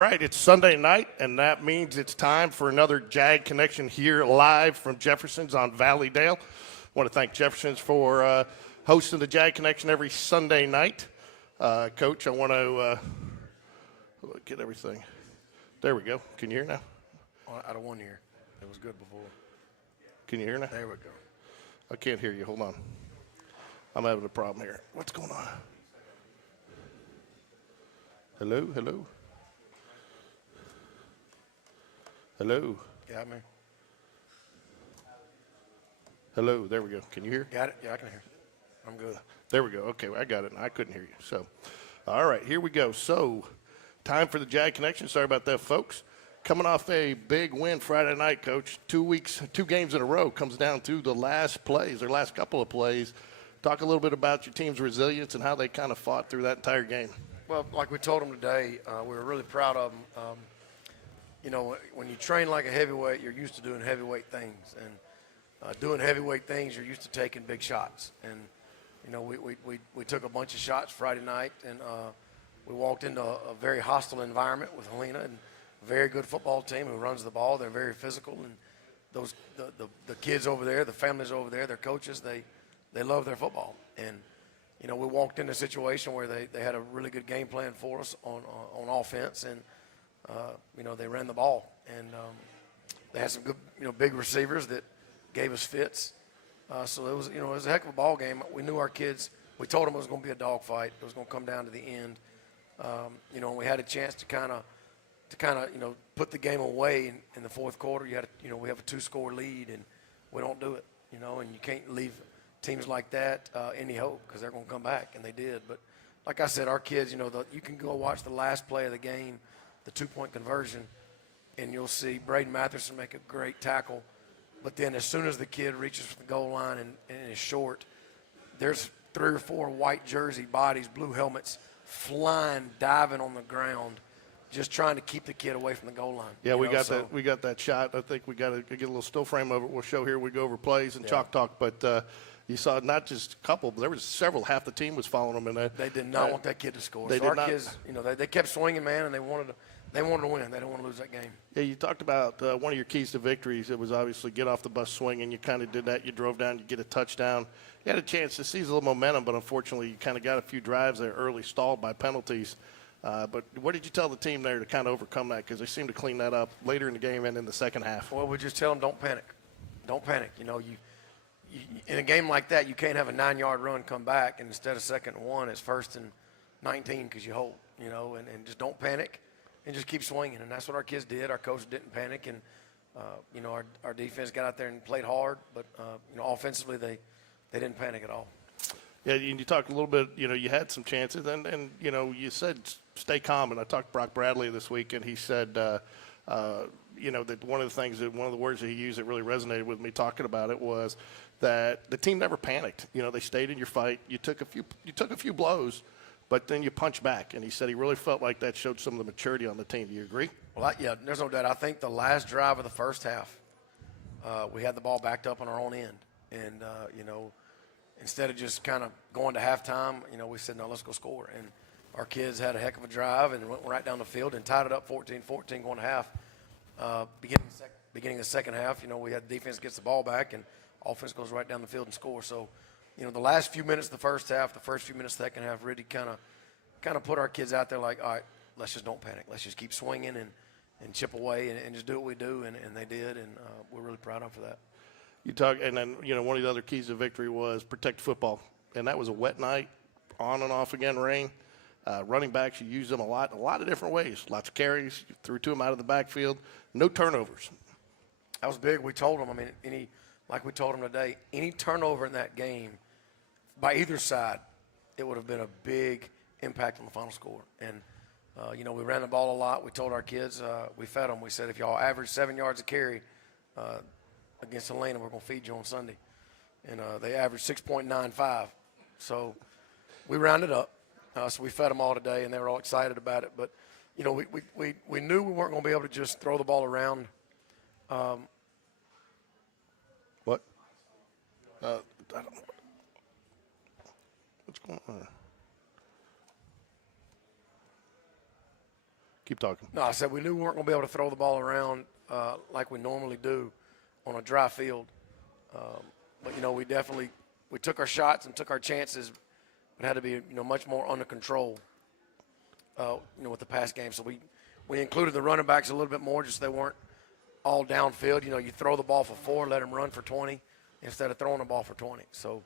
Right, it's Sunday night, and that means it's time for another Jag Connection here live from Jeffersons on Valleydale. I want to thank Jeffersons for hosting the Jag Connection every Sunday night. Coach, I want to get everything. There we go. Can you hear now? I don't want to hear. It was good before. Can you hear now? There we go. I can't hear you. Hold on. I'm having a problem here. What's going on? Hello, hello. Hello. Got me? Hello. There we go. Can you hear? Got it? Yeah, I can hear. I'm good. There we go. Okay, I got it. I couldn't hear you. So, all right, here we go. So, time for the Jag Connection. Sorry about that, folks. Coming off a big win Friday night, Coach. 2 games in a row. Comes down to the last plays, or last couple of plays. Talk a little bit about your team's resilience and how they kind of fought through that entire game. Well, like we told them today, we were really proud of them. You know, when you train like a heavyweight, you're used to doing heavyweight things. And doing heavyweight things, you're used to taking big shots. And, you know, we took a bunch of shots Friday night, and we walked into a very hostile environment with Helena, and a very good football team who runs the ball. They're very physical. And the kids over there, the families over there, their coaches, they love their football. And, you know, we walked into a situation where they had a really good game plan for us on offense. And, you know, they ran the ball, and they had some good, you know, big receivers that gave us fits. So it was, you know, it was a heck of a ball game. We knew our kids. We told them it was going to be a dogfight. It was going to come down to the end. You know, and we had a chance to kind of, you know, put the game away in the fourth quarter. You know, we have a 2-score lead, and we don't do it. You know, and you can't leave teams like that any hope, because they're going to come back, and they did. But like I said, our kids, you know, you can go watch the last play of the game, the 2-point conversion, and you'll see Braden Matherson make a great tackle. But then as soon as the kid reaches for the goal line and is short, there's 3 or 4 white jersey bodies, blue helmets, flying, diving on the ground, just trying to keep the kid away from the goal line. Yeah, we got that shot. I think we got to get a little still frame of it. We'll show here. We go over plays and chalk talk. But you saw not just a couple, but there was several. Half the team was following them. And they did not want that kid to score. They so did our not. Kids, you know, they kept swinging, man, and they wanted to win. They didn't want to lose that game. Yeah, you talked about one of your keys to victories. It was obviously get off the bus swinging. You kind of did that. You drove down. You get a touchdown. You had a chance to seize a little momentum, but unfortunately you kind of got a few drives there early, stalled by penalties. But what did you tell the team there to kind of overcome that? Because they seemed to clean that up later in the game and in the second half. Well, we just tell them don't panic. Don't panic. You know, you in a game like that, you can't have a 9-yard run come back, and instead of 2nd and 1, it's 1st and 19 because you hold, you know, and just don't panic and just keep swinging. And that's what our kids did. Our coach didn't panic, and, you know, our defense got out there and played hard. But, you know, offensively, they didn't panic at all. Yeah, and you talked a little bit, you know, you had some chances, and you know, you said stay calm. And I talked to Brock Bradley this week, and he said, you know, that one of the words that he used that really resonated with me talking about it was that the team never panicked. You know, they stayed in your fight. You took a few blows, but then you punched back. And he said he really felt like that showed some of the maturity on the team. Do you agree? Well, yeah, there's no doubt. I think the last drive of the first half, we had the ball backed up on our own end. And, you know, instead of just kind of going to halftime, you know, we said, no, let's go score. And our kids had a heck of a drive and went right down the field and tied it up 14-14 going to half. Beginning of the second half, you know, we had defense gets the ball back and offense goes right down the field and scores. So, you know, the last few minutes of the first half, the first few minutes of the second half really kind of put our kids out there like, all right, let's just don't panic. Let's just keep swinging and chip away and just do what we do. And they did, and we're really proud of them for that. You talk, and then, you know, one of the other keys to victory was protect football. And that was a wet night, on and off again, rain. Running backs, you use them a lot of different ways. Lots of carries, you threw to them out of the backfield. No turnovers. That was big. We told them, I mean, like we told them today, any turnover in that game by either side, it would have been a big impact on the final score. And, you know, we ran the ball a lot. We told our kids, we fed them. We said, if y'all average 7 yards a carry against Helena, we're going to feed you on Sunday. And they averaged 6.95. So we rounded up. So we fed them all today, and they were all excited about it. But, you know, we knew we weren't going to be able to just throw the ball around. What? I don't know. What's going on? Keep talking. No, I said we knew we weren't going to be able to throw the ball around like we normally do on a dry field. But, we took our shots and took our chances, but had to be, much more under control, with the pass game. So we included the running backs a little bit more, just so they weren't all downfield. You throw the ball for 4, let them run for 20 instead of throwing the ball for 20. So,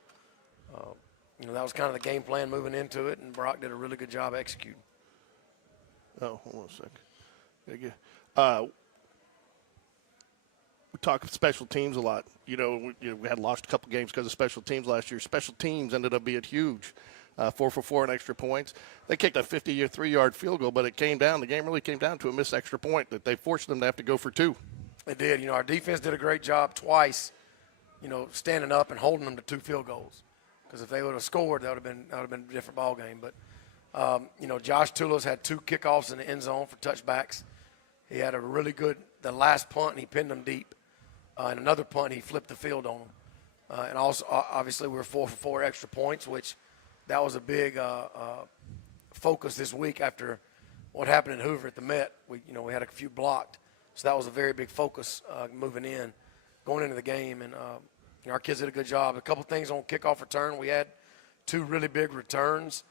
that was kind of the game plan moving into it, and Brock did a really good job executing. Oh, hold on a second. We talk special teams a lot. We had lost a couple games because of special teams last year. Special teams ended up being huge. 4 for 4 and extra points. They kicked a 53-yard field goal, but the game really came down to a missed extra point that they forced them to have to go for 2. It did. Our defense did a great job twice, standing up and holding them to 2 field goals. Because if they would have scored, that would have been a different ball game. But Josh Tulos had 2 kickoffs in the end zone for touchbacks. He had a really good the last punt, and he pinned them deep. And another punt, he flipped the field on them. And also, obviously, we were 4 for 4 extra points, which that was a big focus this week after what happened in Hoover at the Met. We had a few blocked. So that was a very big focus going into the game. And our kids did a good job. A couple things on kickoff return. We had 2 really big returns.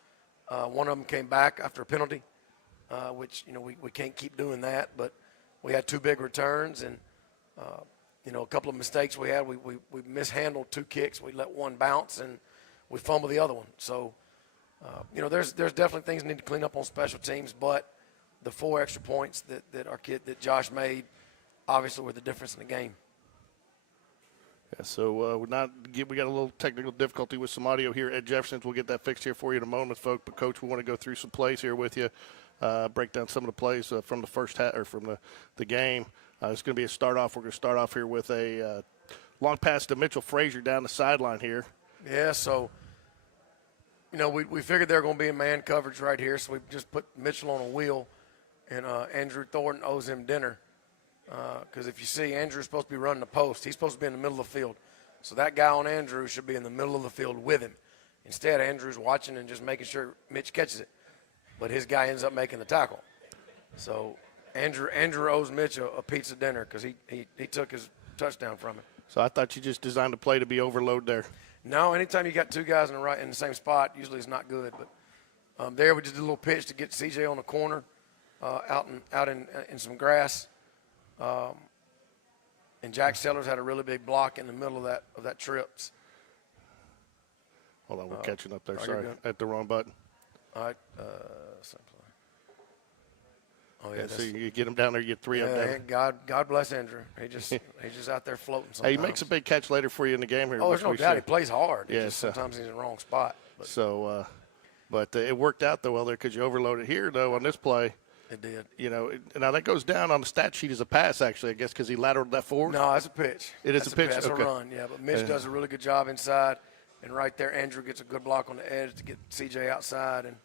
One of them came back after a penalty, which, we can't keep doing that. But we had 2 big returns. And, a couple of mistakes we had. We mishandled 2 kicks. We let one bounce, and we fumbled the other one. So, there's definitely things we need to clean up on special teams. But the 4 extra points that Josh made obviously were the difference in the game. Yeah, so we got a little technical difficulty with some audio here at Jeffersons. We'll get that fixed here for you in a moment, folks. But, Coach, we want to go through some plays here with you, break down some of the plays from the first or from the game. It's going to be a start off. We're going to start off here with a long pass to Mitchell Frazier down the sideline here. Yeah, so, we figured they were going to be in man coverage right here, so we just put Mitchell on a wheel, and Andrew Thornton owes him dinner. Because if you see, Andrew's supposed to be running the post. He's supposed to be in the middle of the field. So that guy on Andrew should be in the middle of the field with him. Instead, Andrew's watching and just making sure Mitch catches it. But his guy ends up making the tackle. So Andrew owes Mitch a pizza dinner because he took his touchdown from him. So I thought you just designed the play to be overload there. No, anytime you got 2 guys in the same spot, usually it's not good. But there we just did a little pitch to get CJ on the corner out in some grass. And Jack Sellers had a really big block in the middle of that trip. Hold on, we're catching up there. Sorry, at the wrong button. All right. Oh yeah. So you get him down there, you get 3 of them. God bless Andrew. He's just out there floating. Sometimes. Hey, he makes a big catch later for you in the game here. Oh, there's no doubt. He plays hard. Yeah, sometimes he's in the wrong spot. But. So, but it worked out though well there because you overloaded here though on this play. It did. Now that goes down on the stat sheet as a pass, actually, I guess, because he lateraled that forward. No, it's a pitch. It's a pitch. That's okay. a run, yeah. But Mitch does a really good job inside. And right there, Andrew gets a good block on the edge to get CJ outside. And,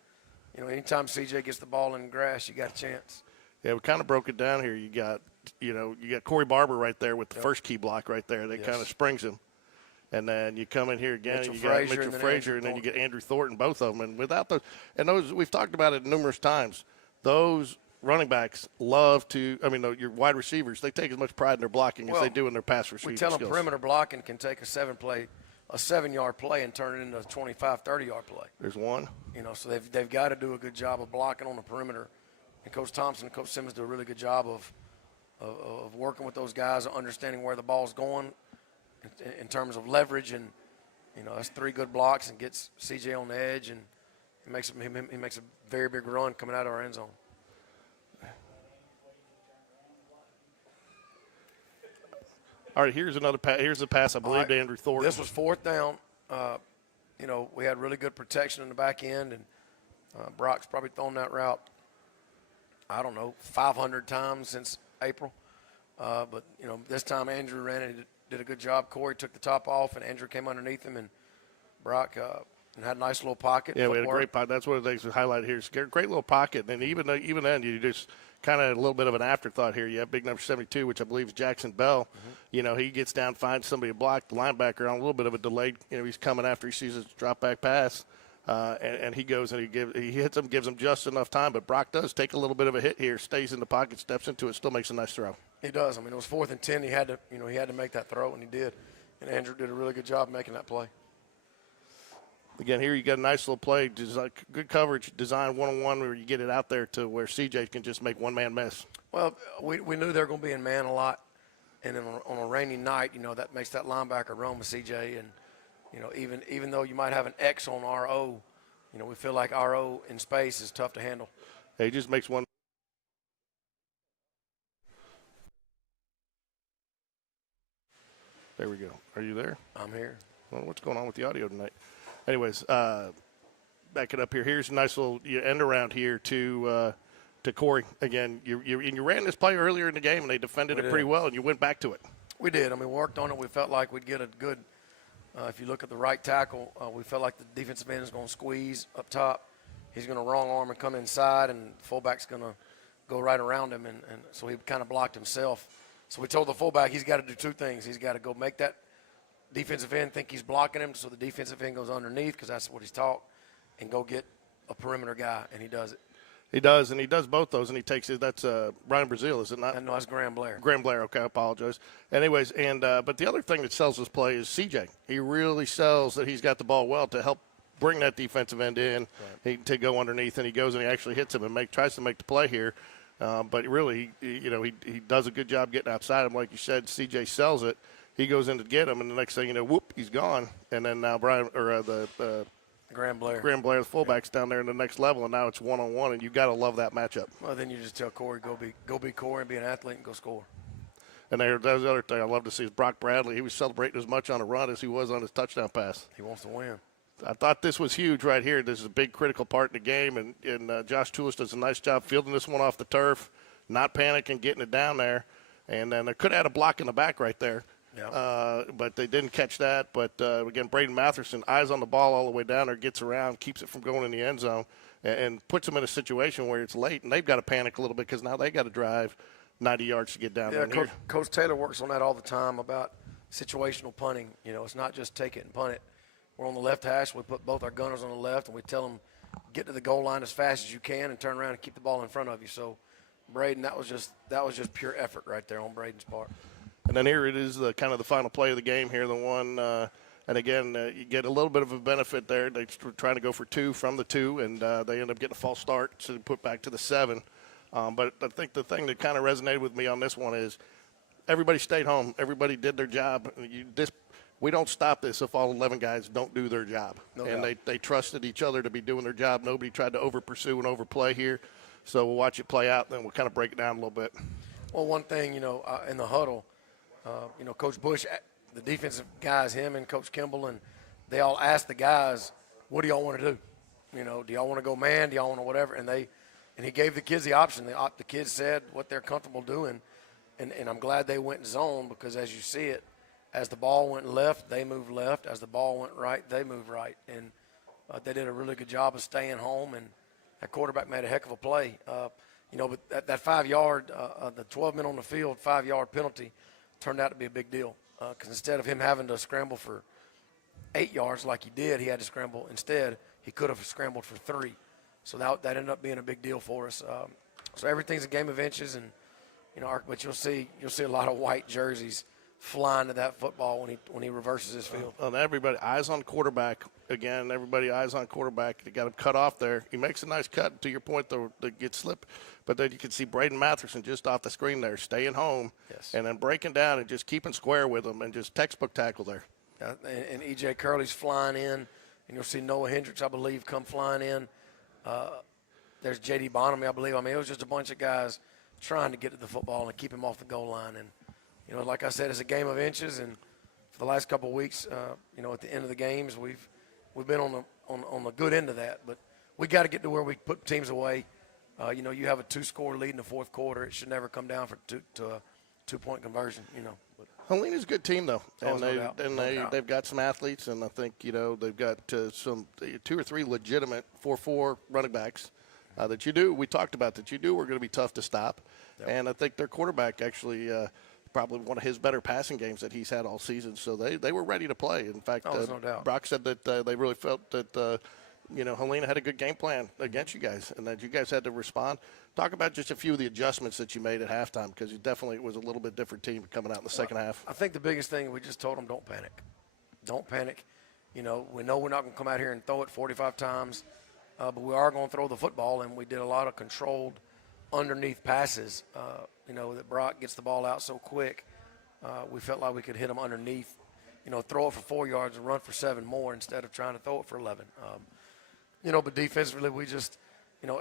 anytime CJ gets the ball in the grass, you got a chance. Yeah, we kind of broke it down here. You got Corey Barber right there with the first key block right there. That kind of springs him. And then you come in here again, and you got Mitchell Frazier, and then you get Andrew Thornton, both of them. And without those, we've talked about it numerous times. Those running backs love to, your wide receivers, they take as much pride in their blocking as they do in their pass receiving We tell them skills. perimeter blocking can take a 7-yard play and turn it into a 25, 30-yard play. There's one. So they've got to do a good job of blocking on the perimeter. And Coach Thompson and Coach Simmons do a really good job of working with those guys, understanding where the ball's going in terms of leverage. And, that's 3 good blocks and gets CJ on the edge, and he makes a very big run coming out of our end zone. All right, here's another pass. Here's the pass, I believe, to Andrew Thornton. This was 4th down. We had really good protection in the back end, and Brock's probably thrown that route, 500 times since April. But this time Andrew ran it, did a good job. Corey took the top off, and Andrew came underneath him, and Brock had a nice little pocket. Yeah, we had a great pocket. That's one of the things we highlighted here. It's a great little pocket. And even then, you just kind of a little bit of an afterthought here. You have big number 72, which I believe is Jackson Bell. Mm-hmm. He gets down, finds somebody to block the linebacker on a little bit of a delayed. He's coming after he sees his drop back pass. and he goes and he hits him, gives him just enough time. But Brock does take a little bit of a hit here, stays in the pocket, steps into it, still makes a nice throw. He does. I mean, it was 4th and 10. He had to make that throw, and he did. And Andrew did a really good job making that play. Again, here you got a nice little play, good coverage, design one-on-one where you get it out there to where CJ can just make one-man miss. Well, we knew they were going to be in man a lot, and on a rainy night, that makes that linebacker run with CJ. And even though you might have an X on RO, we feel like RO in space is tough to handle. He just makes one. There we go. Are you there? I'm here. Well, what's going on with the audio tonight? Anyways, back it up here. Here's a nice little end around here to Corey. Again, you ran this play earlier in the game, and they defended it pretty well, and you went back to it. We did. I mean, we worked on it. We felt like we'd get a good if you look at the right tackle, we felt like the defensive end is going to squeeze up top. He's going to wrong arm and come inside, and the fullback's going to go right around him, and so he kind of blocked himself. So we told the fullback he's got to do two things. He's got to go make that defensive end think he's blocking him, so the defensive end goes underneath because that's what he's taught, and go get a perimeter guy, and he does it. He does, and he does both those, and he takes it. That's Ryan Brazil, is it not? No, that's Graham Blair. Graham Blair, okay, I apologize. Anyways, but the other thing that sells this play is CJ. He really sells that he's got the ball well to help bring that defensive end in, to go underneath, and he goes and he actually hits him and tries to make the play here. But really, he does a good job getting outside him. Like you said, CJ sells it. He goes in to get him, and the next thing you know, whoop, he's gone. And then now Graham Blair, the fullback's down there in the next level, and now it's one-on-one, and you got to love that matchup. Well, then you just tell Corey, go be Corey and be an athlete and go score. And that was the other thing I love to see is Brock Bradley. He was celebrating as much on a run as he was on his touchdown pass. He wants to win. I thought this was huge right here. This is a big critical part in the game, and Josh Toulis does a nice job fielding this one off the turf, not panicking, getting it down there. And then they could have had a block in the back right there. Yeah. But they didn't catch that. But, again, Braden Matherson, eyes on the ball all the way down there, gets around, keeps it from going in the end zone, and puts them in a situation where it's late, and they've got to panic a little bit because now they got to drive 90 yards to get down there. Yeah, Coach Taylor works on that all the time about situational punting. It's not just take it and punt it. We're on the left hash. We put both our gunners on the left, and we tell them get to the goal line as fast as you can and turn around and keep the ball in front of you. So, Braden, that was just pure effort right there on Braden's part. And then here it is, the kind of the final play of the game here, the one, and again, you get a little bit of a benefit there. They're trying to go for 2 from the 2, and they end up getting a false start, so they put back to the 7. But I think the thing that kind of resonated with me on this one is everybody stayed home. Everybody did their job. We don't stop this if all 11 guys don't do their job. They trusted each other to be doing their job. Nobody tried to over-pursue and overplay here. So we'll watch it play out, and then we'll kind of break it down a little bit. Well, one thing, in the huddle, Coach Bush, the defensive guys, him and Coach Kimball, and they all asked the guys, what do y'all want to do? Do y'all want to go man? Do y'all want to whatever? And he gave the kids the option. The kids said what they're comfortable doing, and I'm glad they went zone because as you see it, as the ball went left, they moved left. As the ball went right, they moved right. And they did a really good job of staying home, and that quarterback made a heck of a play. But that 5-yard, the 12 men on the field, 5-yard penalty turned out to be a big deal because instead of him having to scramble for 8 yards like he did, he had to scramble. Instead, he could have scrambled for 3. So that ended up being a big deal for us. So everything's a game of inches, and but you'll see a lot of white jerseys flying to that football when he reverses his field. And everybody eyes on quarterback again. Everybody eyes on quarterback. They got him cut off there. He makes a nice cut. To your point, though, that gets slipped. But then you can see Braden Matherson just off the screen there, staying home, and then breaking down and just keeping square with him and just textbook tackle there. And E.J. Curley's flying in, and you'll see Noah Hendricks, I believe, come flying in. There's J.D. Bonham, I believe. I mean, it was just a bunch of guys trying to get to the football and keep him off the goal line. And like I said, it's a game of inches, and for the last couple of weeks, at the end of the games, we've been on the good end of that. But we got to get to where we put teams away. You have a 2-score lead in the fourth quarter. It should never come down to a 2-point conversion. But Helena's a good team, though, and they've got some athletes, and I think they've got some 2 or 3 legitimate 4-4 running backs that we talked about that were going to be tough to stop, and I think their quarterback actually. Probably one of his better passing games that he's had all season. So they were ready to play. In fact, no doubt. Brock said that they really felt that Helena had a good game plan against you guys, and that you guys had to respond. Talk about just a few of the adjustments that you made at halftime, because you definitely was a little bit different team coming out in the second half. I think the biggest thing, we just told them, don't panic. Don't panic. We know we're not going to come out here and throw it 45 times, but we are going to throw the football, and we did a lot of controlled underneath passes. That Brock gets the ball out so quick. We felt like we could hit him underneath, throw it for 4 yards and run for 7 more instead of trying to throw it for 11. But defensively, we just,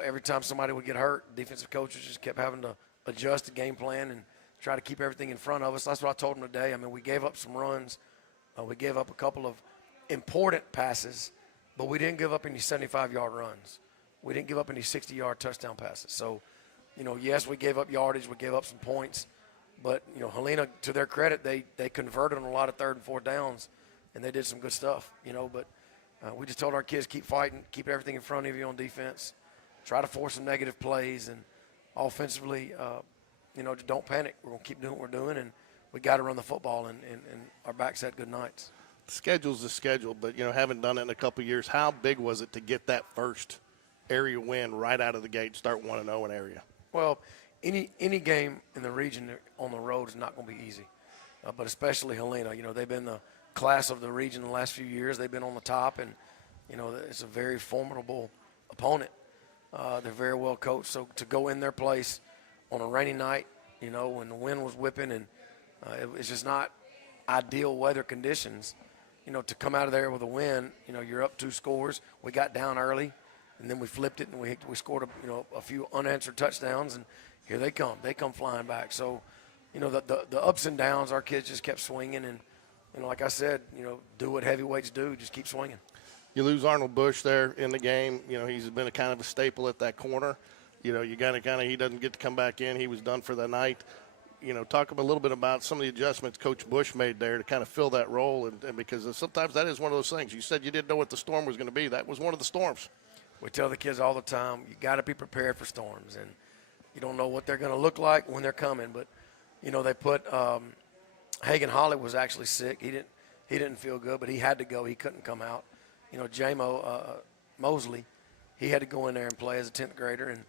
every time somebody would get hurt, defensive coaches just kept having to adjust the game plan and try to keep everything in front of us. That's what I told them today. I mean, we gave up some runs. We gave up a couple of important passes, but we didn't give up any 75-yard runs. We didn't give up any 60-yard touchdown passes. So, yes, we gave up yardage. We gave up some points. But, Helena, to their credit, they converted on a lot of 3rd and 4th downs, and they did some good stuff, But we just told our kids, keep fighting, keep everything in front of you on defense, try to force some negative plays, and offensively, just don't panic. We're going to keep doing what we're doing, and we got to run the football, and our backs had good nights. The schedule's the schedule, but, haven't done it in a couple of years. How big was it to get that first area win right out of the gate, start 1-0 in area? Well, any game in the region on the road is not going to be easy, but especially Helena. They've been the class of the region the last few years. They've been on the top, and, it's a very formidable opponent. They're very well coached. So to go in their place on a rainy night, when the wind was whipping and it's just not ideal weather conditions, to come out of there with a win, you're up 2 scores. We got down early, and then we flipped it, and we scored a few unanswered touchdowns, and here they come. They come flying back. So, the ups and downs, our kids just kept swinging, and like I said, do what heavyweights do, just keep swinging. You lose Arnold Bush there in the game. He's been a kind of a staple at that corner. You he doesn't get to come back in. He was done for the night. Talk a little bit about some of the adjustments Coach Bush made there to kind of fill that role, and because sometimes that is one of those things. You said you didn't know what the storm was going to be. That was one of the storms. We tell the kids all the time, you got to be prepared for storms, and you don't know what they're going to look like when they're coming. But, they put Hagan Holly was actually sick. He didn't feel good, but he had to go. He couldn't come out. J-Mo Mosley, he had to go in there and play as a 10th grader, and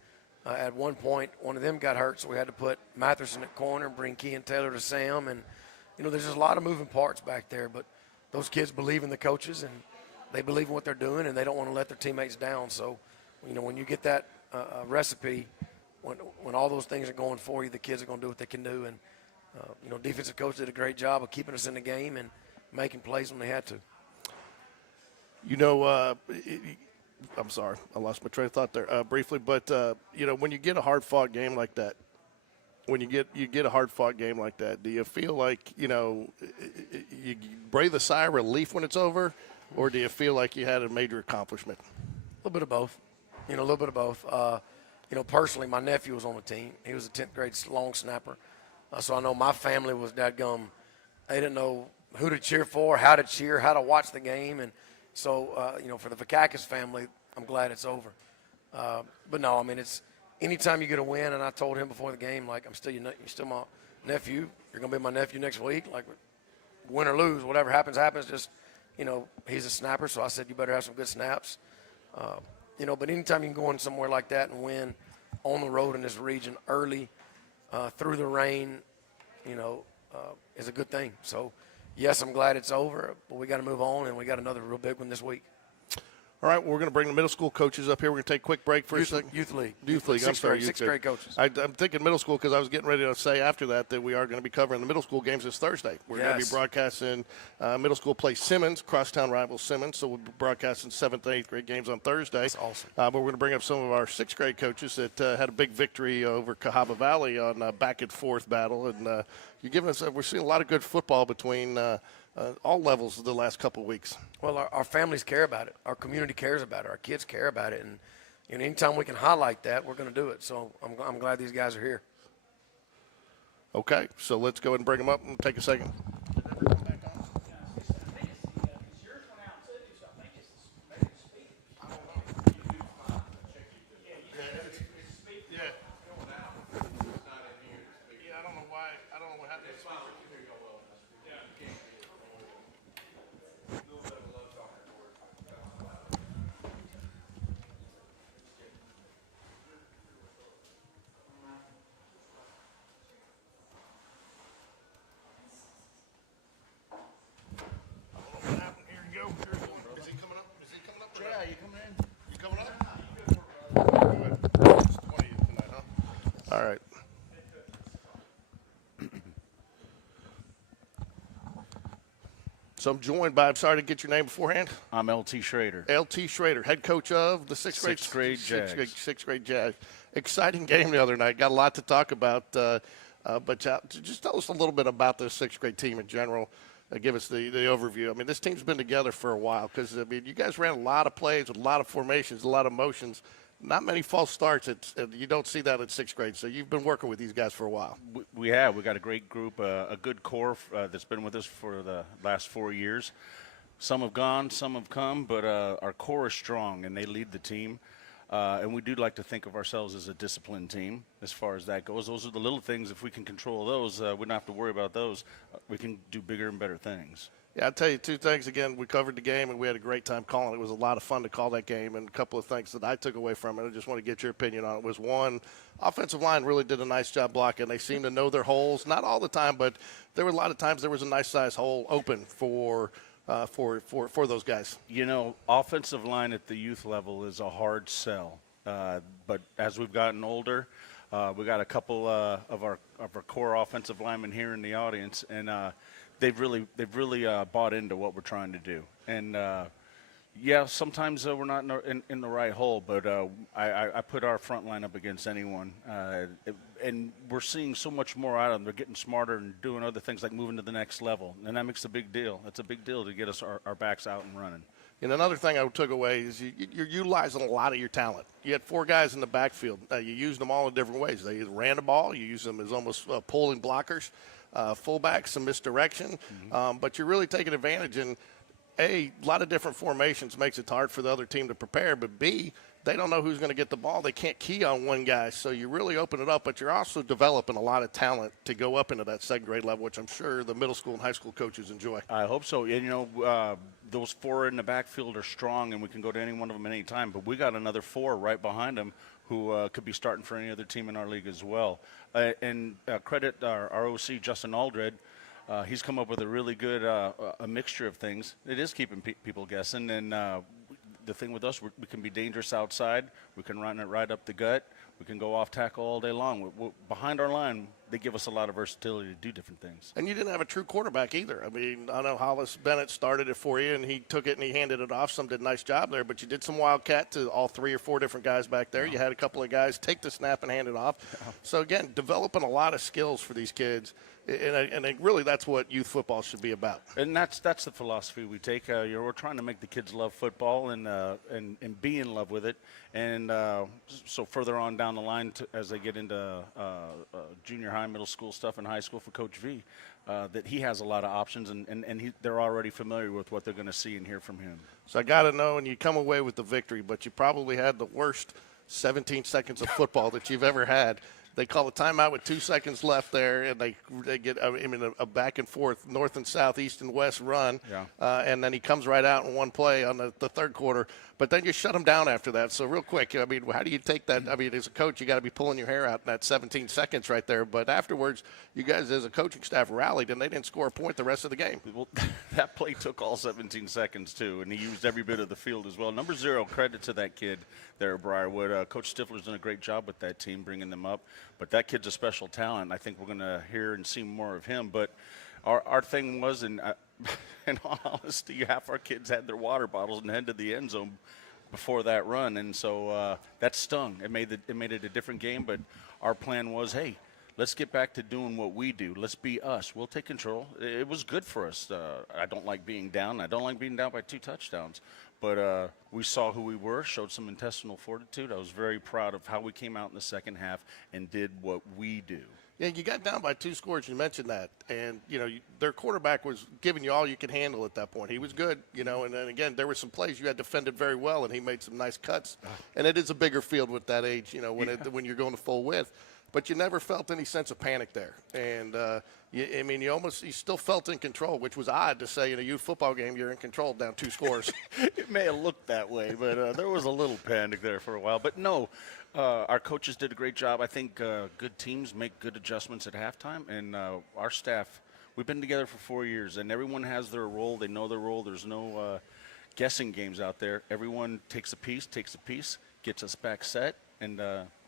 at one point, one of them got hurt, so we had to put Matherson at corner and bring Kean Taylor to Sam. And, there's just a lot of moving parts back there. But those kids believe in the coaches, and they believe in what they're doing, and they don't want to let their teammates down. So, when you get that recipe, when all those things are going for you, the kids are going to do what they can do. And, defensive coach did a great job of keeping us in the game and making plays when they had to. I'm sorry, I lost my train of thought there briefly. But when you get a hard-fought game like that, do you feel like you breathe a sigh of relief when it's over, or do you feel like you had a major accomplishment? A little bit of both. A little bit of both. Personally, my nephew was on the team. He was a 10th grade long snapper, so I know my family was dadgum. They didn't know who to cheer for, how to watch the game, and. So, for the Vakakis family, I'm glad it's over. But no, it's anytime you get a win, and I told him before the game, like, you're still my nephew. You're going to be my nephew next week. Like, win or lose, whatever happens. Just, he's a snapper, so I said you better have some good snaps. But anytime you can go in somewhere like that and win on the road in this region early through the rain, is a good thing. So, yes, I'm glad it's over, but we got to move on, and we got another real big one this week. All right, we're going to bring the middle school coaches up here. We're going to take a quick break for a second. Youth League. Sixth grade coaches. I'm thinking middle school because I was getting ready to say after that we are going to be covering the middle school games this Thursday. We're going to be broadcasting middle school play Simmons, crosstown rival Simmons. So we'll be broadcasting 7th and 8th grade games on Thursday. That's awesome. But we're going to bring up some of our 6th grade coaches that had a big victory over Cahaba Valley on back and forth battle. And you're giving us we're seeing a lot of good football between all levels of the last couple of weeks. Well, our families care about it. Our community cares about it. Our kids care about it. And anytime we can highlight that, we're going to do it. So I'm glad these guys are here. Okay, so let's go ahead and bring them up and take a second. So I'm joined by, I'm sorry to get your name beforehand. I'm LT Schrader. LT Schrader, head coach of the sixth grade Jags. Exciting game the other night. Got a lot to talk about. But just tell us a little bit about the sixth grade team in general. Give us the overview. I mean, this team's been together for a while because, I mean, you guys ran a lot of plays with a lot of formations, a lot of motions. Not many false starts. You don't see that in sixth grade. So you've been working with these guys for a while. We have. We got a great group, a good core that's been with us for the last 4 years. Some have gone, some have come, but our core is strong, and they lead the team. And we do like to think of ourselves as a disciplined team as far as that goes. Those are the little things. If we can control those, we don't have to worry about those. We can do bigger and better things. Yeah, I'll tell you two things. Again, we covered the game, and we had a great time calling. It was a lot of fun to call that game, and a couple of things that I took away from it. I just want to get your opinion on it. Was one, offensive line really did a nice job blocking. They seemed to know their holes. Not all the time, but there were a lot of times there was a nice-sized hole open for those guys. You know, offensive line at the youth level is a hard sell. But as we've gotten older, we got a couple of our core offensive linemen here in the audience, and they've really bought into what we're trying to do. And yeah, sometimes we're not in the right hole, but I put our front line up against anyone, and we're seeing so much more out of them. They're getting smarter and doing other things like moving to the next level, and that makes a big deal. That's a big deal to get us our backs out and running. And another thing I took away is you're utilizing a lot of your talent. You had 4 guys in the backfield. You used them all in different ways. They either ran the ball, you used them as almost pulling blockers, fullbacks, some misdirection. Mm-hmm. But you're really taking advantage. And A, a lot of different formations makes it hard for the other team to prepare. But B, they don't know who's going to get the ball. They can't key on one guy. So you really open it up. But you're also developing a lot of talent to go up into that second grade level, which I'm sure the middle school and high school coaches enjoy. I hope so. And, you know, those 4 in the backfield are strong, and we can go to any one of them at any time. But we got another 4 right behind them who could be starting for any other team in our league as well. And credit our OC, Justin Aldred. He's come up with a really good a mixture of things. It is keeping people guessing. And the thing with us, we can be dangerous outside. We can run it right up the gut. We can go off tackle all day long. Behind our line, they give us a lot of versatility to do different things. And you didn't have a true quarterback either. I mean, I know Hollis Bennett started it for you, and he took it and he handed it off. Some did a nice job there, but you did some wildcat to all 3 or 4 different guys back there. You had a couple of guys take the snap and hand it off. So, again, developing a lot of skills for these kids. And really, that's what youth football should be about. And that's the philosophy we take. We're trying to make the kids love football and be in love with it. And so further on down the line, as they get into junior high, middle school stuff, and high school for Coach V, that he has a lot of options, and they're already familiar with what they're going to see and hear from him. So I got to know, and you come away with the victory, but you probably had the worst 17 seconds of football that you've ever had. They call a timeout with 2 seconds left there, and they get a back and forth, north and south, east and west run. Yeah. And then he comes right out in one play on the third quarter. But then you shut him down after that. So real quick, I mean, how do you take that? I mean, as a coach, you got to be pulling your hair out in that 17 seconds right there. But afterwards, you guys as a coaching staff rallied, and they didn't score a point the rest of the game. Well, that play took all 17 seconds, too, and he used every bit of the field as well. Number 0, credit to that kid there at Briarwood. Coach Stifler's done a great job with that team, bringing them up. But that kid's a special talent. I think we're going to hear and see more of him. But our thing was, in all honesty, half our kids had their water bottles and headed to the end zone before that run, and so that stung. It made it a different game, but our plan was, hey, let's get back to doing what we do. Let's be us. We'll take control. It was good for us. I don't like being down. I don't like being down by 2 touchdowns, but we saw who we were, showed some intestinal fortitude. I was very proud of how we came out in the second half and did what we do. Yeah, you got down by 2 scores. You mentioned that. And, you know, their quarterback was giving you all you could handle at that point. He was good, you know, and then, again, there were some plays you had defended very well, and he made some nice cuts. And it is a bigger field with that age, you know, when you're going to full width. But you never felt any sense of panic there. And, you still felt in control, which was odd to say in a youth football game you're in control down 2 scores. It may have looked that way, but there was a little panic there for a while. But no, our coaches did a great job. I think good teams make good adjustments at halftime, and our staff, we've been together for 4 years, and everyone has their role. They know their role. There's no guessing games out there. Everyone takes a piece, gets us back set, and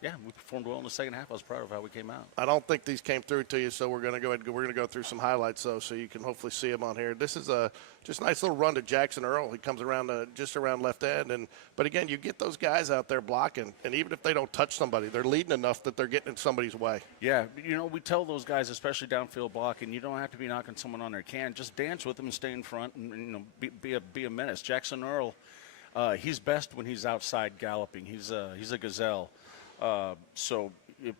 Yeah, we performed well in the second half. I was proud of how we came out. I don't think these came through to you, so we're going to go through some highlights, though, so you can hopefully see them on here. This is a just a nice little run to Jackson Earl. He comes around just around left end. But, again, you get those guys out there blocking, and even if they don't touch somebody, they're leading enough that they're getting in somebody's way. Yeah, we tell those guys, especially downfield blocking, you don't have to be knocking someone on their can. Just dance with them and stay in front and be a menace. Jackson Earl, he's best when he's outside galloping. He's a gazelle. So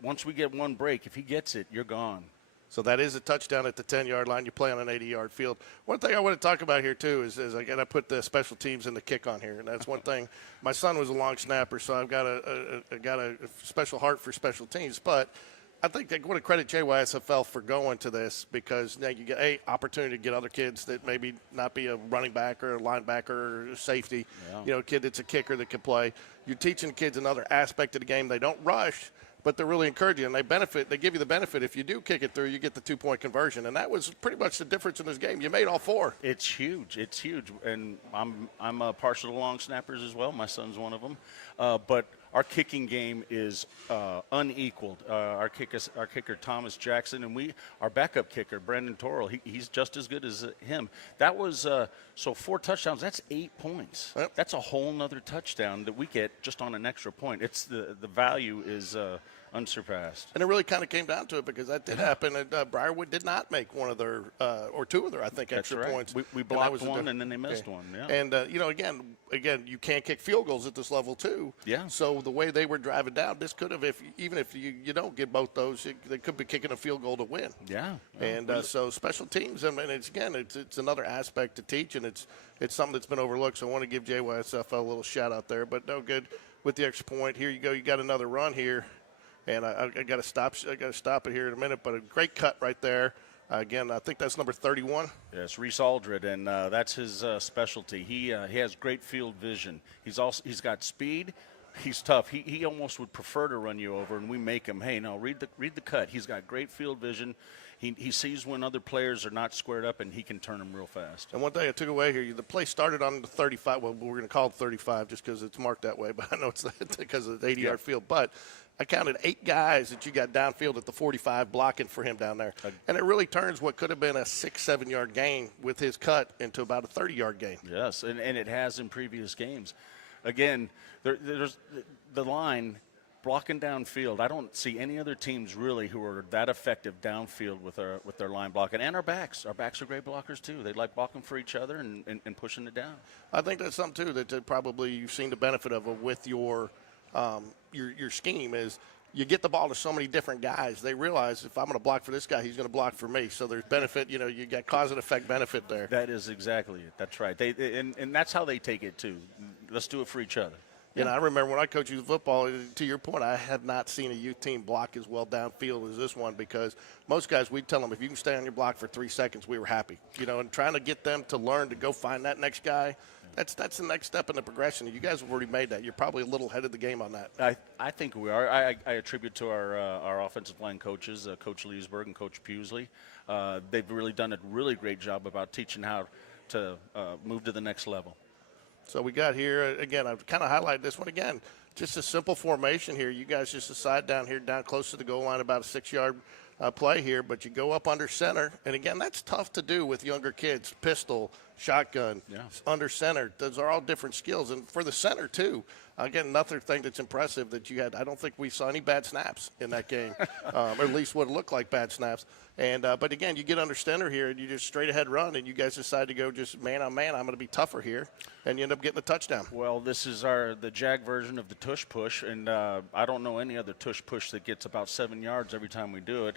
once we get one break, if he gets it, you're gone. So that is a touchdown at the 10-yard line. You play on an 80-yard field. One thing I want to talk about here, too, is I got to put the special teams and the kick on here. And that's one thing. My son was a long snapper, so I've got a special heart for special teams. But I think I want to credit JYSFL for going to this because now you get, opportunity to get other kids that maybe not be a running back or a linebacker or a safety. Yeah. A kid that's a kicker that can play. You're teaching kids another aspect of the game. They don't rush, but they're really encouraging, and they give you the benefit. If you do kick it through, you get the 2-point conversion, and that was pretty much the difference in this game. You made all 4. It's huge, and I'm partial to long snappers as well. My son's one of them, but our kicking game is unequaled. Our kicker Thomas Jackson, and our backup kicker Brandon Torrell, he's just as good as him. That was so 4 touchdowns. That's 8 points. Yep. That's a whole nother touchdown that we get just on an extra point. It's the value is unsurpassed. And it really kind of came down to it because that did happen. And Briarwood did not make one of their or 2 of their, I think, extra points. We blocked one and then they missed one. Yeah. And again, you can't kick field goals at this level too. Yeah. So the way they were driving down, this could have, even if you don't get both those, they could be kicking a field goal to win. Yeah. And so special teams, I mean, it's another aspect to teach, and it's something that's been overlooked. So I want to give JYSFL a little shout out there. But no good with the extra point. Here you go. You got another run here. And I got to stop. I got to stop it here in a minute. But a great cut right there. Again, I think that's number 31. Yes, Reese Aldred, and that's his specialty. He has great field vision. He's got speed. He's tough. He almost would prefer to run you over, and we make him. Hey, no, read the cut. He's got great field vision. He sees when other players are not squared up, and he can turn them real fast. And one thing I took away here, the play started on the 35. Well, we're going to call it 35 just because it's marked that way, but I know it's because of the 80-yard field. But I counted 8 guys that you got downfield at the 45 blocking for him down there. And it really turns what could have been a 6-7-yard gain with his cut into about a 30-yard gain. Yes, and it has in previous games. Again, there's the line blocking downfield. I don't see any other teams really who are that effective downfield with their line blocking. And our backs. Our backs are great blockers too. They like blocking for each other and pushing it down. I think that's something too that probably you've seen the benefit of with your scheme is you get the ball to so many different guys. They realize if I'm going to block for this guy, he's going to block for me. So there's benefit. You got cause and effect benefit there. That is exactly it. That's right. And that's how they take it too. Let's do it for each other. I remember when I coached youth football, to your point, I had not seen a youth team block as well downfield as this one because most guys, we'd tell them, if you can stay on your block for 3 seconds, we were happy. And trying to get them to learn to go find that next guy, that's the next step in the progression. You guys have already made that. You're probably a little ahead of the game on that. I think we are. I attribute to our offensive line coaches, Coach Leesburg and Coach Pewsley. They've really done a really great job about teaching how to move to the next level. So we got here, again, I've kind of highlighted this one again. Just a simple formation here. You guys just decide down here, down close to the goal line, about a 6-yard play here, but you go up under center. And, again, that's tough to do with younger kids. Pistol, shotgun, under center. Those are all different skills. And for the center, too, again, another thing that's impressive that you had, I don't think we saw any bad snaps in that game, or at least what looked like bad snaps. And but, again, you get under center here, and you just straight ahead run, and you guys decide to go just man on man. I'm going to be tougher here, and you end up getting the touchdown. Well, this is the Jag version of the tush push, and I don't know any other tush push that gets about 7 yards every time we do it.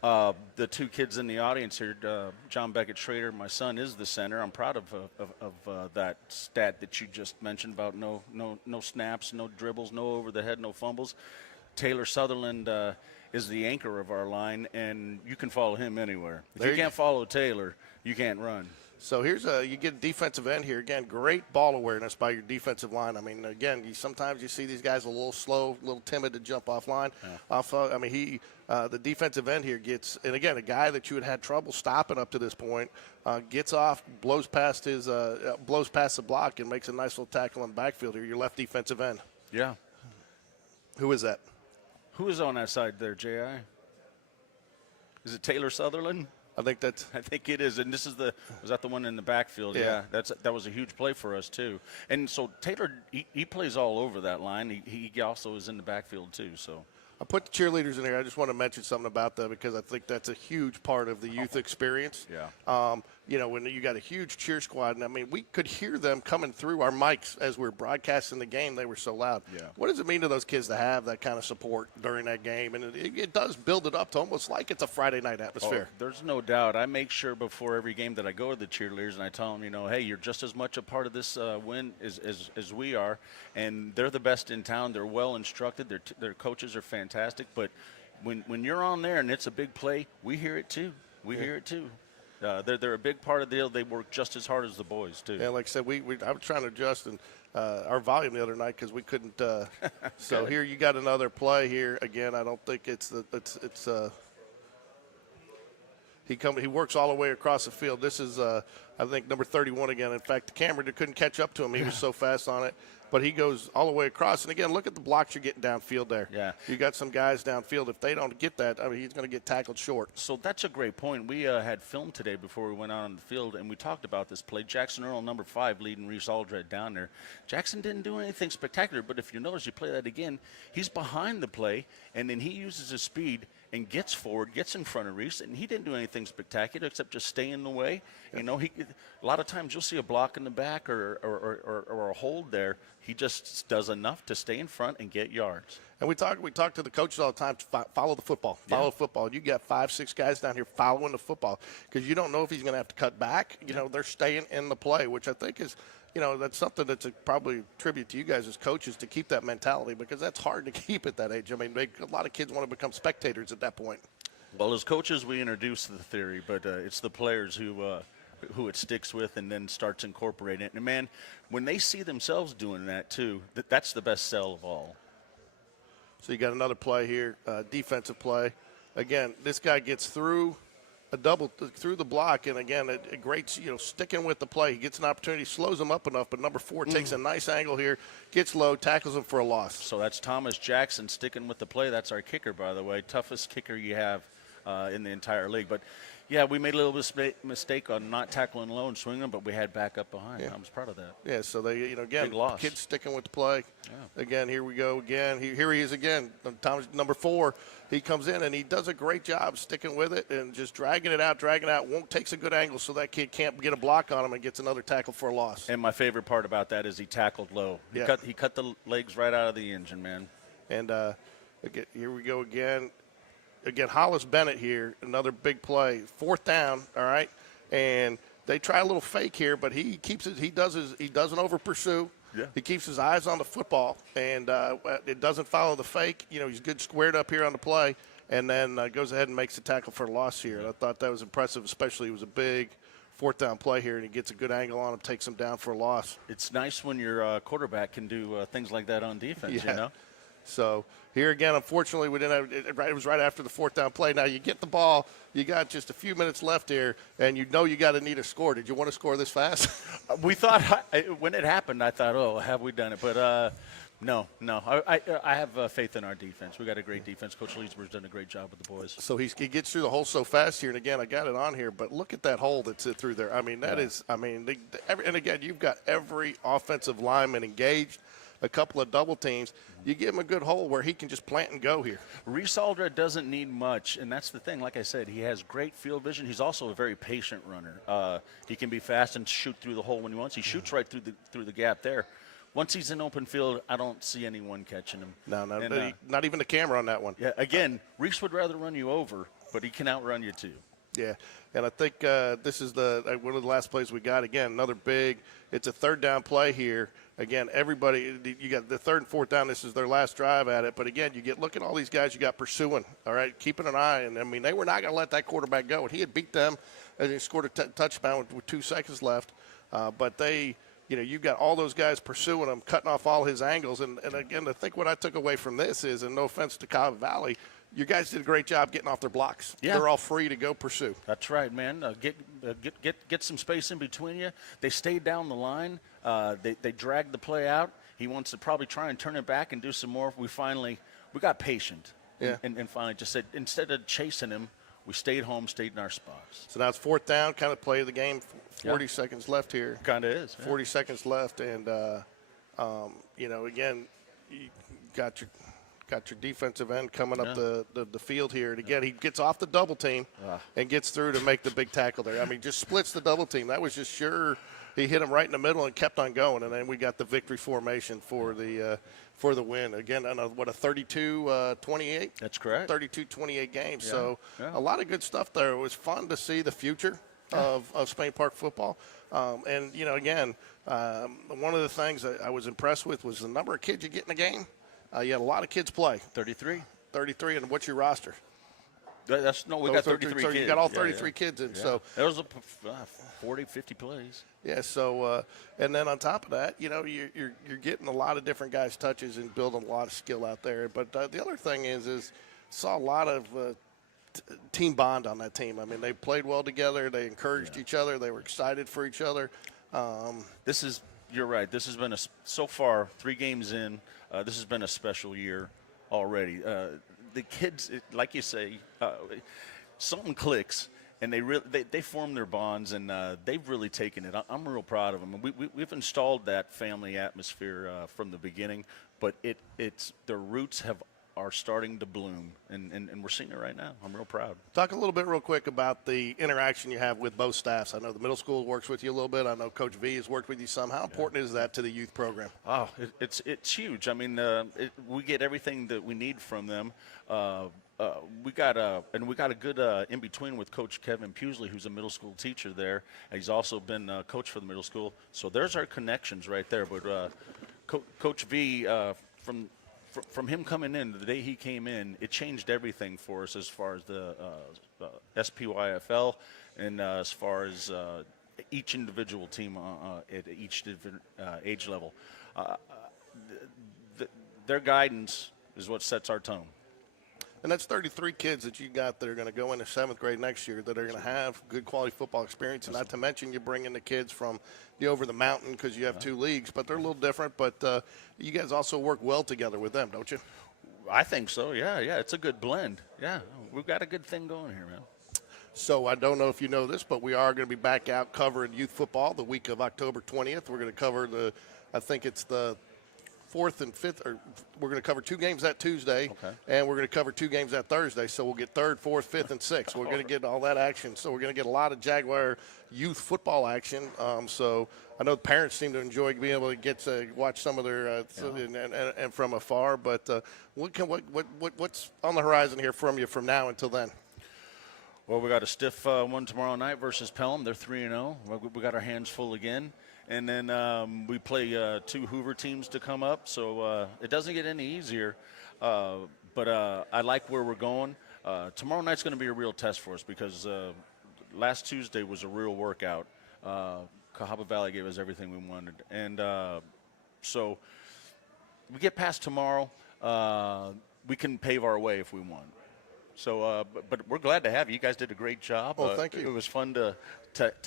The 2 kids in the audience here, John Beckett Schrader, my son, is the center. I'm proud of that stat that you just mentioned about no snaps, no dribbles, no over the head, no fumbles. Taylor Sutherland is the anchor of our line, and you can follow him anywhere. If you can't follow Taylor, you can't run. So here's you get a defensive end here. Again, great ball awareness by your defensive line. I mean, again, sometimes you see these guys a little slow, a little timid to jump off line. Yeah. The defensive end here gets, and again, a guy that you had trouble stopping up to this point, gets off, blows past the block, and makes a nice little tackle in the backfield here. Your left defensive end. Yeah. Who is that? Who is on that side there, J.I.? Is it Taylor Sutherland? I think that's I think it is, and was that the one in the backfield? Yeah. That was a huge play for us too. And so Taylor, he plays all over that line. He also is in the backfield too. So I put the cheerleaders in here. I just want to mention something about that because I think that's a huge part of the youth experience. Yeah. You know, when you got a huge cheer squad, and I mean, we could hear them coming through our mics as we were broadcasting the game. They were so loud. Yeah. What does it mean to those kids to have that kind of support during that game? And it does build it up to almost like it's a Friday night atmosphere. Oh, there's no doubt. I make sure before every game that I go to the cheerleaders and I tell them, you know, hey, you're just as much a part of this win as we are, and they're the best in town. They're well instructed. Their coaches are fantastic. But when you're on there and it's a big play, we hear it too. We hear it too. They're a big part of the deal. They work just as hard as the boys too. Yeah, like I said, I was trying to adjust our volume the other night because we couldn't. So here you got another play here again. I don't think he works all the way across the field. This is I think number 31 again. In fact, the camera couldn't catch up to him. He was so fast on it. But he goes all the way across. And, again, look at the blocks you're getting downfield there. Yeah. You got some guys downfield. If they don't get that, I mean, he's going to get tackled short. So that's a great point. We had film today before we went out on the field, and we talked about this play. Jackson Earl, number 5, leading Reese Aldred down there. Jackson didn't do anything spectacular, but if you notice, you play that again, he's behind the play, and then he uses his speed and gets forward, gets in front of Reese, and he didn't do anything spectacular except just stay in the way. You know, a lot of times you'll see a block in the back or a hold there. He just does enough to stay in front and get yards. And we talk to the coaches all the time to follow the football. Follow football. You got 5, 6 guys down here following the football because you don't know if he's going to have to cut back. You know, they're staying in the play, which I think is, you know, that's something that's probably a tribute to you guys as coaches to keep that mentality because that's hard to keep at that age. I mean, a lot of kids want to become spectators at that point. Well, as coaches, we introduce the theory, but it's the players who it sticks with and then starts incorporating it. And, man, when they see themselves doing that too, that's the best sell of all. So you got another play here, defensive play. Again, this guy gets through through the block, and again, a great, you know, sticking with the play. He gets an opportunity, slows him up enough, but number 4 takes a nice angle here, gets low, tackles him for a loss. So that's Thomas Jackson sticking with the play. That's our kicker, by the way, toughest kicker you have in the entire league. But yeah, we made a little mistake on not tackling low and swinging him, but we had backup behind. Yeah. I was proud of that. Yeah, so they, you know, again, Big loss. kids sticking with the play. Yeah. Again, here we go again. Here he is again. Thomas, number 4, he comes in and he does a great job sticking with it and just dragging it out. Takes a good angle so that kid can't get a block on him and gets another tackle for a loss. And my favorite part about that is he tackled low. He cut the legs right out of the engine, man. And again, here we go again. Again, Hollis Bennett here, another big play. 4th down, all right? And they try a little fake here, but he doesn't over pursue. Yeah. He keeps his eyes on the football, and it doesn't follow the fake. You know, he's good squared up here on the play, and then goes ahead and makes the tackle for a loss here. And I thought that was impressive, especially it was a big 4th down play here, and he gets a good angle on him, takes him down for a loss. It's nice when your quarterback can do things like that on defense, you know? So here again, unfortunately, we didn't have it was right after the 4th down play. Now you get the ball, you got just a few minutes left here, and you know you got to need a score. Did you want to score this fast? We thought when it happened, I thought, oh, have we done it? But no. I have faith in our defense. We got a great defense. Coach Leesburg's done a great job with the boys. So he gets through the hole so fast here, and again, I got it on here, but look at that hole that's through there. I mean, and again, you've got every offensive lineman engaged. A couple of double teams, you give him a good hole where he can just plant and go here. Reese Aldred doesn't need much, and that's the thing. Like I said, he has great field vision. He's also a very patient runner. He can be fast and shoot through the hole when he wants. He shoots right through the gap there. Once he's in open field, I don't see anyone catching him. No, not even the camera on that one. Yeah, again, Reese would rather run you over, but he can outrun you too. Yeah, and I think this is one of the last plays we got. Again, another big. It's a 3rd down play here. Again, everybody, you got the 3rd and 4th down. This is their last drive at it. But again, look at all these guys you got pursuing. All right, keeping an eye. And I mean, they were not going to let that quarterback go. And he had beat them, and he scored a touchdown with 2 seconds left. But they, you know, you've got all those guys pursuing him, cutting off all his angles. And again, I think what I took away from this is, and no offense to Cobb Valley, you guys did a great job getting off their blocks. Yeah. They're all free to go pursue. That's right, man. Get some space in between you. They stayed down the line. They dragged the play out. He wants to probably try and turn it back and do some more. We got patient. Yeah. And finally just said, instead of chasing him, we stayed home, stayed in our spots. So now it's fourth down, kind of play of the game. 40 Yeah. seconds left here. Kind of is. Yeah. 40 seconds left, and again, you got your defensive end coming up the field here, and again he gets off the double team and gets through to make the big tackle there. I mean, just splits the double team. That was just sure. He hit him right in the middle and kept on going, and then we got the victory formation for the win. Again, on a 32-28? That's correct. 32-28 game. Yeah. So a lot of good stuff there. It was fun to see the future of Spain Park football. And, again, one of the things that I was impressed with was the number of kids you get in the game. You had a lot of kids play. 33. 33, and what's your roster? We got 33 kids. You got all 33 kids in. Yeah. So there was 40, 50 plays. Yeah, so and then on top of that, you're getting a lot of different guys' touches and building a lot of skill out there. But the other thing is saw a lot of team bond on that team. I mean, they played well together. They encouraged each other. They were excited for each other. You're right. This has been so far 3 games in. This has been a special year already. The kids, like you say, something clicks. And they form their bonds, and they've really taken it. I'm real proud of them. We've installed that family atmosphere from the beginning, but their roots are starting to bloom, and we're seeing it right now. I'm real proud. Talk a little bit real quick about the interaction you have with both staffs. I know the middle school works with you a little bit. I know Coach V has worked with you some. How important is that to the youth program? Oh, it's huge. I mean, we get everything that we need from them. We got a good in between with Coach Kevin Pusley, who's a middle school teacher there. He's also been coach for the middle school. So there's our connections right there. But Coach V, from him coming in, the day he came in, it changed everything for us as far as the SPYFL and as far as each individual team at each different age level. Their guidance is what sets our tone. And that's 33 kids that you got that are going to go into 7th grade next year that are going to have good quality football experience. And not to mention you bring in the kids from over the mountain because you have 2 leagues, but they're a little different. But you guys also work well together with them, don't you? I think so, yeah. It's a good blend. Yeah, we've got a good thing going here, man. So I don't know if you know this, but we are going to be back out covering youth football the week of October 20th. We're going to cover I think it's the 4th and 5th, or we're going to cover 2 games that Tuesday, and we're going to cover 2 games that Thursday. So we'll get 3rd, 4th, 5th, and 6th. We're going to get all that action. So we're going to get a lot of Jaguar youth football action. So I know the parents seem to enjoy being able to get to watch some of their and from afar. But what's on the horizon here from you from now until then? Well, we got a stiff one tomorrow night versus Pelham. They're 3-0. We got our hands full again. And then we play 2 Hoover teams to come up, so it doesn't get any easier. But I like where we're going. Tomorrow night's going to be a real test for us because last Tuesday was a real workout. Cahaba Valley gave us everything we wanted. And so we get past tomorrow, we can pave our way if we want. So, but we're glad to have you. You guys did a great job. Well, thank you. It was fun to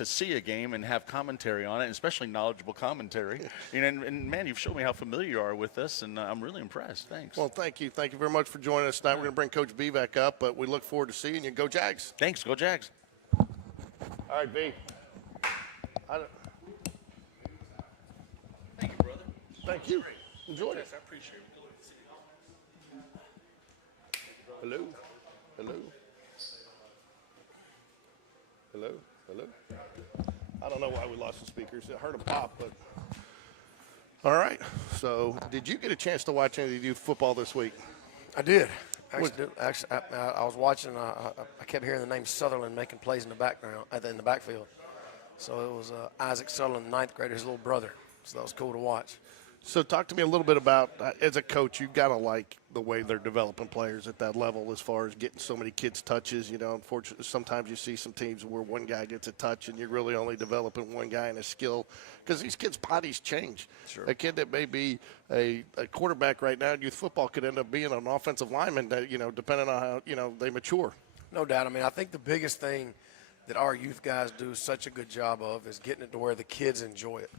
see a game and have commentary on it, and especially knowledgeable commentary. And man, you've shown me how familiar you are with this, and I'm really impressed. Thanks. Well, thank you. Thank you very much for joining us tonight. We're going to bring Coach V back up, but we look forward to seeing you. Go Jags. Thanks. Go Jags. All right, V. Thank you, brother. Thank you. Enjoyed it. I appreciate it. Hello. Hello. Hello. Hello. I don't know why we lost the speakers. I heard them pop, but all right. So, did you get a chance to watch any of the youth football this week? I did. Actually, I was watching. I kept hearing the name Sutherland making plays in the background, in the backfield. So it was Isaac Sutherland, 9th grader, his little brother. So that was cool to watch. So talk to me a little bit about, as a coach, you've got to like the way they're developing players at that level as far as getting so many kids touches. Unfortunately, sometimes you see some teams where one guy gets a touch and you're really only developing one guy in a skill because these kids' bodies change. Sure. A kid that may be a quarterback right now in youth football could end up being an offensive lineman, depending on how, they mature. No doubt. I mean, I think the biggest thing that our youth guys do such a good job of is getting it to where the kids enjoy it.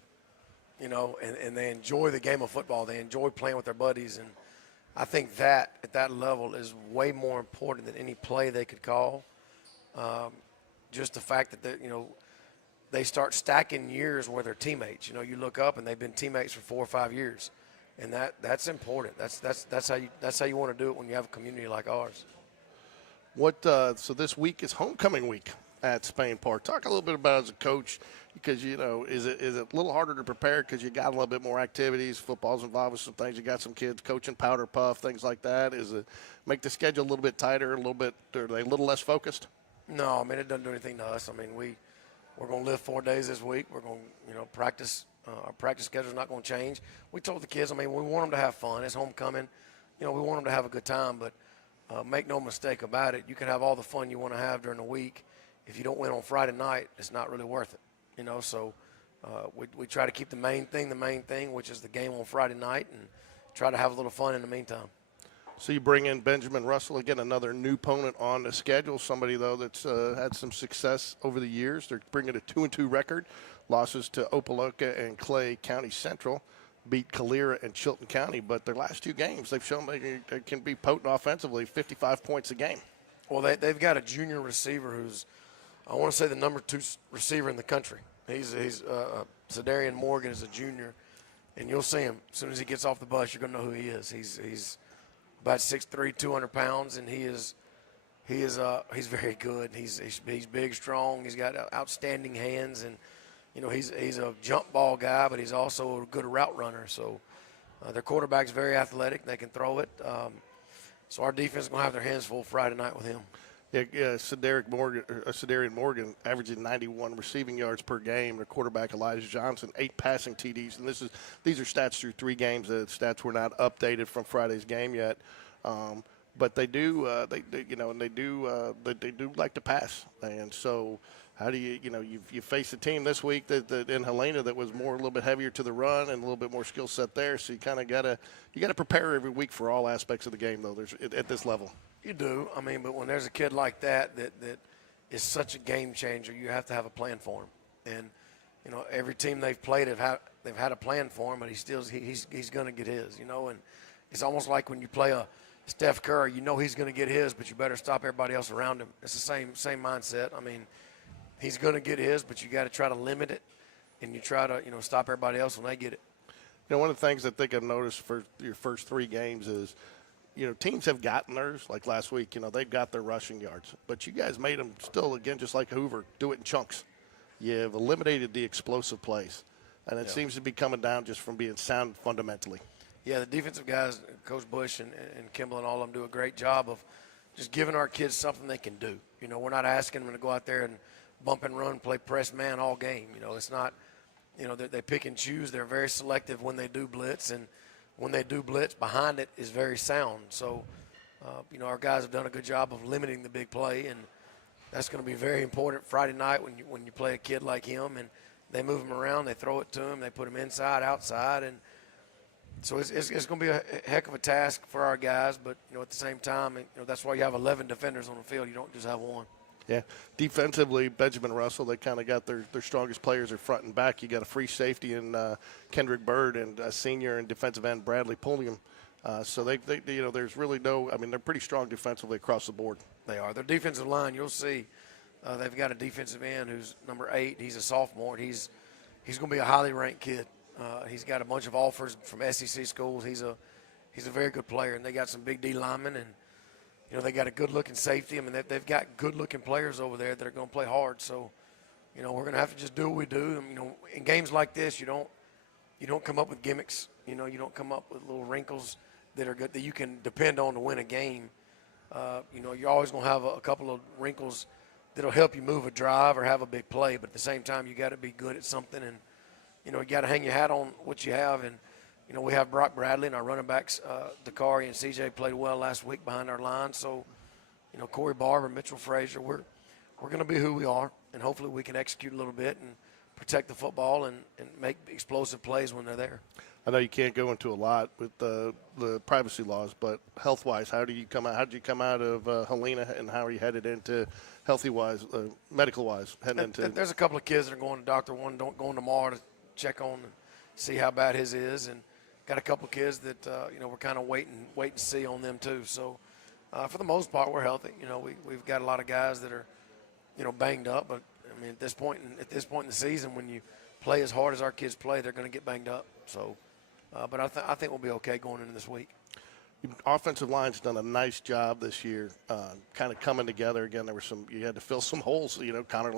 And they enjoy the game of football. They enjoy playing with their buddies. I think that at that level is way more important than any play they could call. Just the fact that they start stacking years where they're teammates. You look up and they've been teammates for 4 or 5 years, and that's important. That's how you want to do it when you have a community like ours. So this week is homecoming week at Spain Park. Talk a little bit about it as a coach, because is it a little harder to prepare because you got a little bit more activities? Football's involved with some things. You got some kids coaching powder puff, things like that. Is it make the schedule a little bit tighter, are they a little less focused? No, I mean, it doesn't do anything to us. I mean, we're going to live 4 days this week. We're going to practice. Our practice schedule's not going to change. We told the kids, I mean, we want them to have fun. It's homecoming. We want them to have a good time, but make no mistake about it. You can have all the fun you want to have during the week. If you don't win on Friday night, it's not really worth it. So we try to keep the main thing, which is the game on Friday night, and try to have a little fun in the meantime. So you bring in Benjamin Russell, again, another new opponent on the schedule, somebody, though, that's had some success over the years. They're bringing a 2-2 record, losses to Opelika and Clay County Central, beat Calera and Chilton County, but their last 2 games, they've shown they can be potent offensively, 55 points a game. Well, they've got a junior receiver who's, I want to say, the number 2 receiver in the country. He's Zadarian Morgan is a junior, and you'll see him as soon as he gets off the bus. You're going to know who he is. He's about 6'3", 200 pounds, and he's very good. He's big, strong. He's got outstanding hands, and he's a jump ball guy, but he's also a good route runner. So their quarterback's very athletic. They can throw it. So our defense is going to have their hands full Friday night with him. Yeah, Zadarian Morgan averaging 91 receiving yards per game. Their quarterback Elijah Johnson, 8 passing TDs, and these are stats through 3 games. The stats were not updated from Friday's game yet, but they do like to pass. And so, how do you face a team this week that in Helena that was a little bit heavier to the run and a little bit more skill set there. So you kind of gotta prepare every week for all aspects of the game, though. At this level. You do. I mean, but when there's a kid like that is such a game changer, you have to have a plan for him. And every team they've played they've had a plan for him, but he's going to get his. And it's almost like when you play a Steph Curry, he's going to get his, but you better stop everybody else around him. It's the same mindset. I mean, he's going to get his, but you got to try to limit it, and you try to stop everybody else when they get it. One of the things I think I've noticed for your first 3 games is, teams have gotten theirs. Like last week, they've got their rushing yards. But you guys made them still, again, just like Hoover, do it in chunks. You've eliminated the explosive plays. And it seems to be coming down just from being sound fundamentally. Yeah, the defensive guys, Coach Bush and Kimball and all of them do a great job of just giving our kids something they can do. We're not asking them to go out there and bump and run, play press man all game. It's not, they pick and choose. They're very selective when they do blitz, and when they do blitz, behind it is very sound. So, our guys have done a good job of limiting the big play, and that's going to be very important Friday night when you play a kid like him, and they move him around, they throw it to him, they put him inside, outside, and so it's going to be a heck of a task for our guys. But at the same time, that's why you have 11 defenders on the field. You don't just have one. Yeah, defensively, Benjamin Russell, they kind of got their strongest players are front and back. You got a free safety in Kendrick Bird and a senior and defensive end Bradley Pulliam. So there's really they're pretty strong defensively across the board. They are. Their defensive line, you'll see, they've got a defensive end who's number 8. He's a sophomore. He's going to be a highly ranked kid. He's got a bunch of offers from SEC schools. He's a very good player, and they got some big D linemen, and they got a good-looking safety. I mean, they've got good-looking players over there that are going to play hard. So, we're going to have to just do what we do. And, in games like this, you don't come up with gimmicks. You don't come up with little wrinkles that are good that you can depend on to win a game. You're always going to have a couple of wrinkles that'll help you move a drive or have a big play. But at the same time, you got to be good at something, and you got to hang your hat on what you have. And we have Brock Bradley and our running backs, Dakari and CJ played well last week behind our line. So, Corey Barber, Mitchell Frazier, we're going to be who we are, and hopefully we can execute a little bit and protect the football and make explosive plays when they're there. I know you can't go into a lot with the privacy laws, but health-wise, how did you come out of Helena, and how are you headed into healthy-wise, medical-wise, heading into? There's a couple of kids that are going to doctor. One going tomorrow to check on and see how bad his is, and got a couple kids that we're kind of waiting to see on them too. So for the most part, we're healthy. We've got a lot of guys that are banged up, but I mean at this point in the season, when you play as hard as our kids play, they're going to get banged up. So, but I think we'll be okay going into this week. Offensive line's done a nice job this year, kind of coming together again. You had to fill some holes. Connor